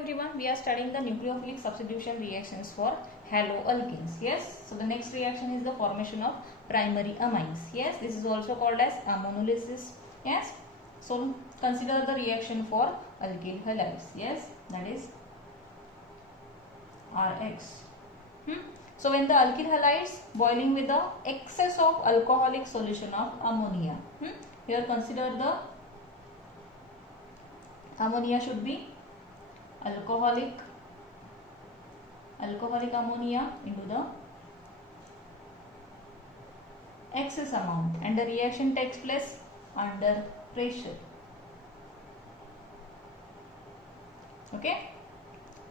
everyone, we are studying the nucleophilic substitution reactions for haloalkenes. Yes, so the next reaction is the formation of primary amines. Yes, this is also called as ammonolysis. Yes, so consider the reaction for alkyl halides. Yes, that is Rx. So when the alkyl halides boiling with the excess of alcoholic solution of ammonia. Here consider the ammonia should be alcoholic ammonia into the excess amount, and the reaction takes place under pressure. Okay,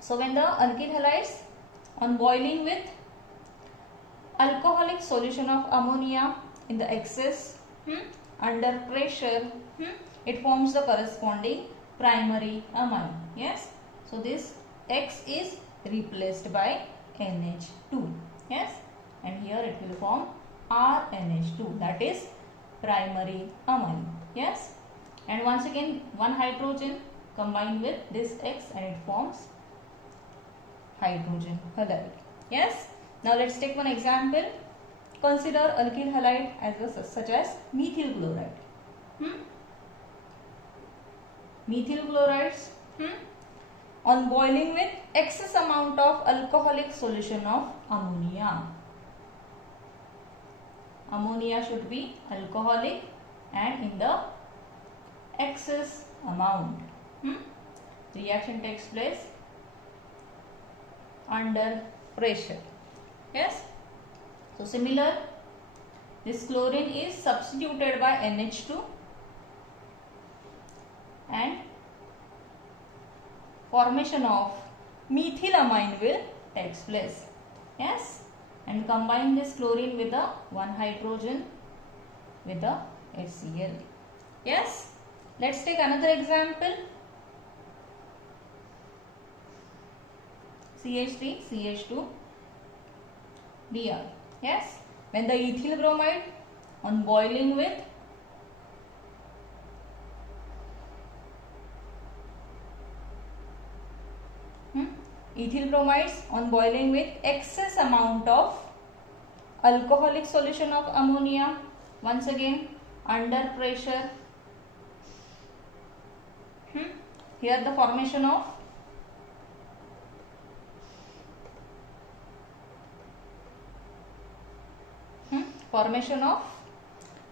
so when the alkyl halides on boiling with alcoholic solution of ammonia in the excess under pressure, it forms the corresponding primary amine. Yes, so this X is replaced by NH2. Yes, and here it will form RNH2, that is primary amine. Yes, and once again one hydrogen combined with this X and it forms hydrogen halide. Yes, now let's take one example. Consider alkyl halide as such as methyl chloride. Methyl chlorides on boiling with excess amount of alcoholic solution of ammonia. Ammonia should be alcoholic and in the excess amount. Reaction takes place under pressure. Yes, so similar, this chlorine is substituted by NH2 and formation of methylamine will takes place. Yes, and combine this chlorine with the one hydrogen with the HCl. Yes, let's take another example. CH3 CH2 Br. Yes, when the ethyl bromide on boiling with ethyl bromides on boiling with excess amount of alcoholic solution of ammonia, once again under pressure. Here the formation of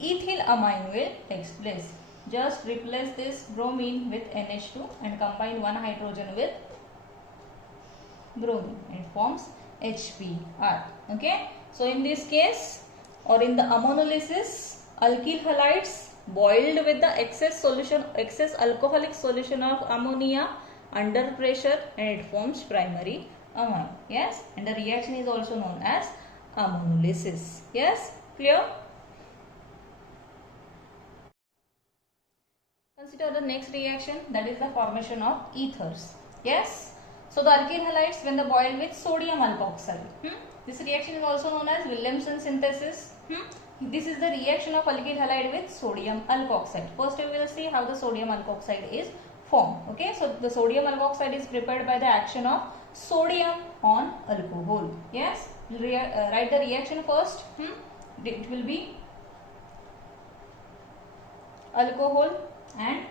ethyl amine will take place. Just replace this bromine with NH2 and combine one hydrogen with bromine. It forms HBr. Okay, so in this case or in the ammonolysis, alkyl halides boiled with the excess alcoholic solution of ammonia under pressure and it forms primary amine. Yes, and the reaction is also known as ammonolysis. Yes, clear? Consider the next reaction, that is the formation of ethers. Yes, so the alkyl halides when they boil with sodium alkoxide. This reaction is also known as Williamson synthesis. This is the reaction of alkyl halide with sodium alkoxide. First we will see how the sodium alkoxide is formed. Okay, so the sodium alkoxide is prepared by the action of sodium on alcohol. Yes, write the reaction first. It will be alcohol and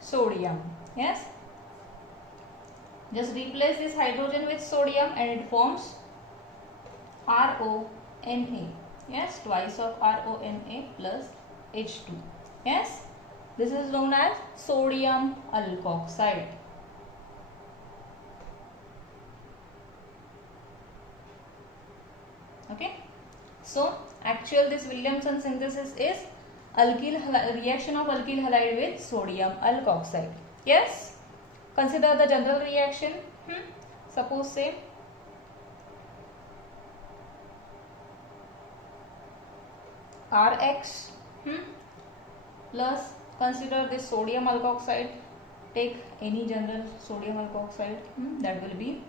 sodium. Yes, just replace this hydrogen with sodium and it forms RONA. Yes, twice of RONA plus H2. Yes, this is known as sodium alkoxide. Okay, so actual this Williamson synthesis is reaction of alkyl halide with sodium alkoxide. Yes, consider the general reaction. Suppose say Rx plus, consider this sodium alkoxide, take any general sodium alkoxide, that will be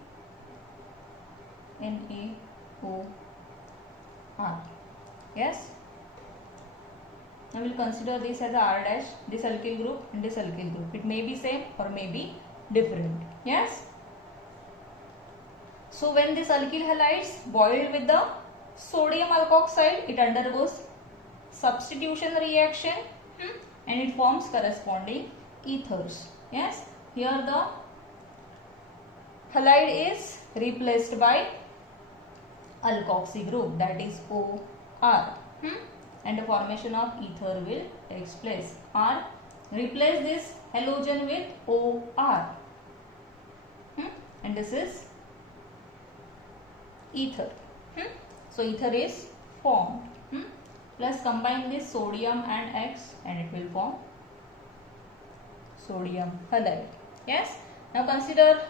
NaOH. Yes, I will consider this as a R dash, this alkyl group and this alkyl group. It may be same or may be different. Yes. So when this alkyl halides boiled with the sodium alkoxide, it undergoes substitution reaction and it forms corresponding ethers. Yes. Here the halide is replaced by alkoxy group, that is OR. And the formation of ether will take place. R replace this halogen with OR. And this is ether. So ether is formed. Plus combine this sodium and X and it will form sodium halide. Yes. Now consider,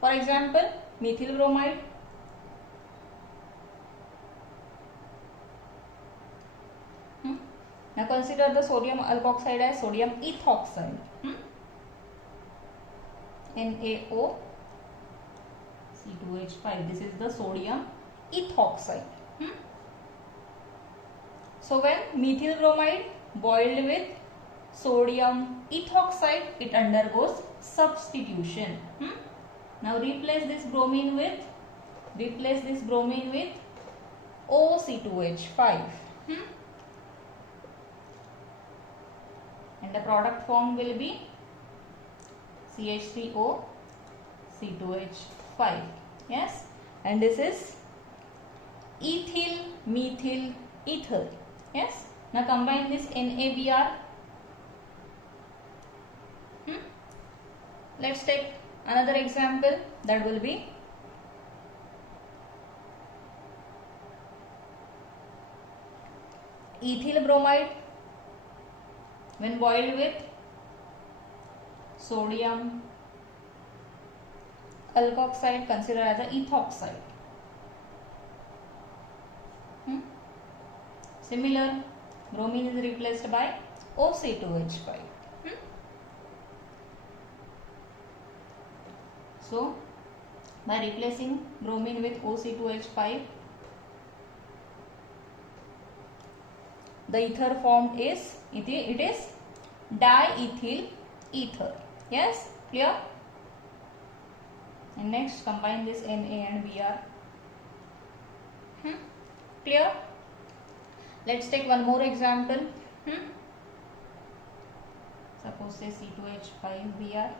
for example, methyl bromide. Now consider the sodium alkoxide as sodium ethoxide. NaO C2H5. This is the sodium ethoxide. So when methyl bromide boiled with sodium ethoxide, it undergoes substitution. Now replace this bromine with OC2H5. And the product form will be CH3O C2H5. Yes. And this is ethyl methyl ether. Yes. Now combine this NaBr. Let's take another example, that will be ethyl bromide when boiled with sodium alkoxide, considered as an ethoxide. Similar, bromine is replaced by OC2H5. So by replacing bromine with OC2H5, the ether formed is, it is diethyl ether. Yes, clear? And next combine this Na and Br. Clear? Let's take one more example. Suppose say C2H5Br.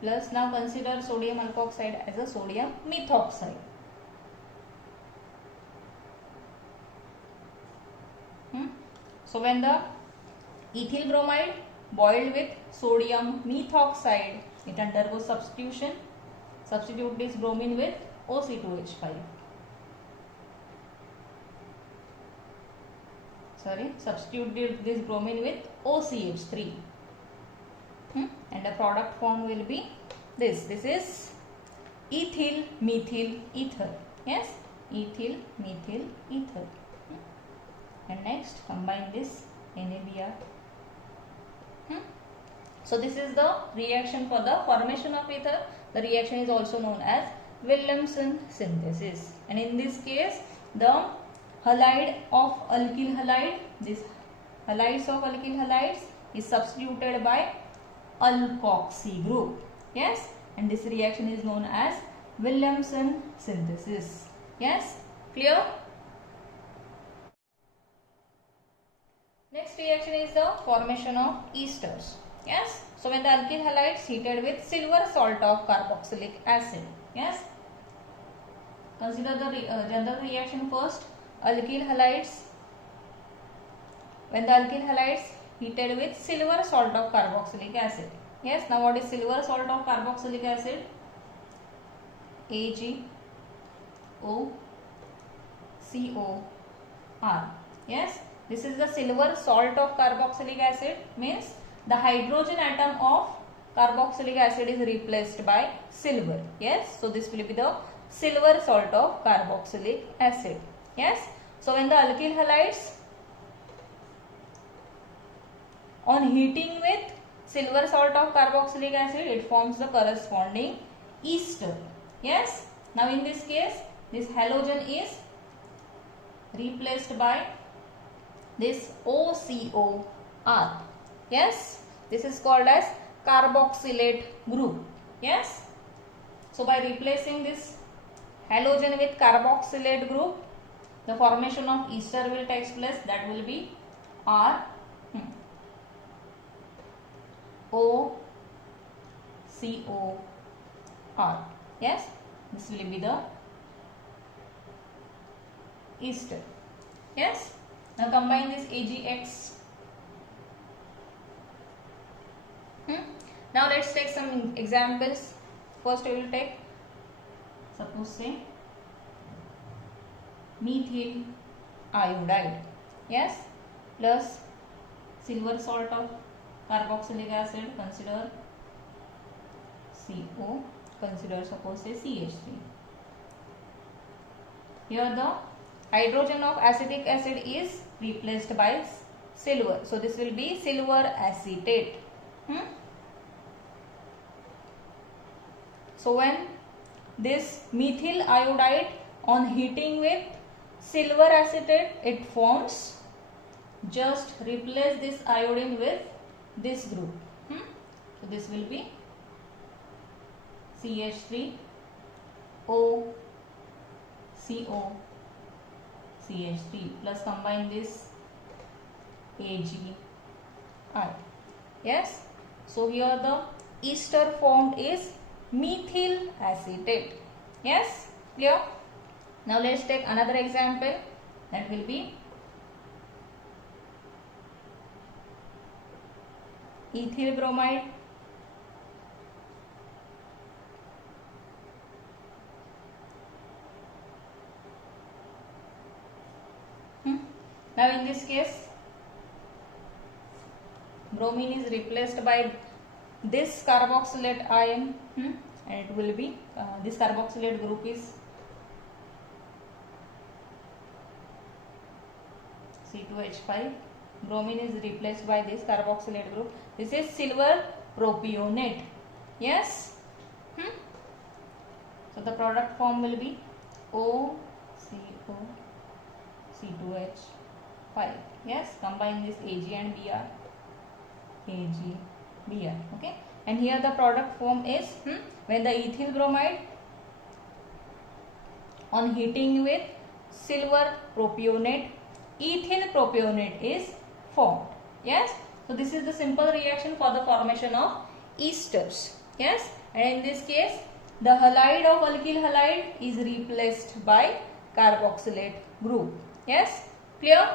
Plus now consider sodium alkoxide as a sodium methoxide. So when the ethyl bromide boiled with sodium methoxide, it undergoes substitution. Substitute this bromine with OC2H5. Substitute this bromine with OCH3. And the product form will be this. This is ethyl methyl ether. Yes, ethyl methyl ether. And next combine this NaBr. So this is the reaction for the formation of ether. The reaction is also known as Williamson synthesis. And in this case, the halide of alkyl halide, this halides of alkyl halides is substituted by alkoxy group. Yes, and this reaction is known as Williamson synthesis. Yes, clear? Next reaction is the formation of esters. Yes, so when the alkyl halides heated with silver salt of carboxylic acid. Yes, consider the general reaction first. Alkyl halides, when the alkyl halides heated with silver salt of carboxylic acid. Yes, now what is silver salt of carboxylic acid? AgOCOR. Yes, this is the silver salt of carboxylic acid, means the hydrogen atom of carboxylic acid is replaced by silver. Yes, so this will be the silver salt of carboxylic acid. Yes, so when the alkyl halides on heating with silver salt of carboxylic acid, it forms the corresponding ester. Yes, now in this case, this halogen is replaced by this OCOR. Yes, this is called as carboxylate group. Yes, so by replacing this halogen with carboxylate group, the formation of ester will take place. That will be R O C O R. Yes, this will be the ester. Yes, now combine this AgX. Now let's take some examples. First we will take, suppose say, methyl iodide. Yes, plus silver salt of carboxylic acid, consider CO, consider suppose say CH3. Here the hydrogen of acetic acid is replaced by silver, so this will be silver acetate. So when this methyl iodide on heating with silver acetate, it forms, just replace this iodine with this group. So this will be CH3 O CO CH3 plus combine this AgI. Yes, so here the ester formed is methyl acetate. Yes, clear? Now let's take another example, that will be ethyl bromide. Now in this case, bromine is replaced by this carboxylate ion, and it will be this carboxylate group is C2H5. Bromine is replaced by this carboxylate group. This is silver propionate. Yes. So the product form will be OCO C2H5. Yes, combine this Ag and Br. Ag, Br. Okay, and here the product form is when the ethyl bromide on heating with silver propionate, ethyl propionate is formed. Yes, so this is the simple reaction for the formation of esters. Yes, and in this case the halide of alkyl halide is replaced by carboxylate group. Yes, clear?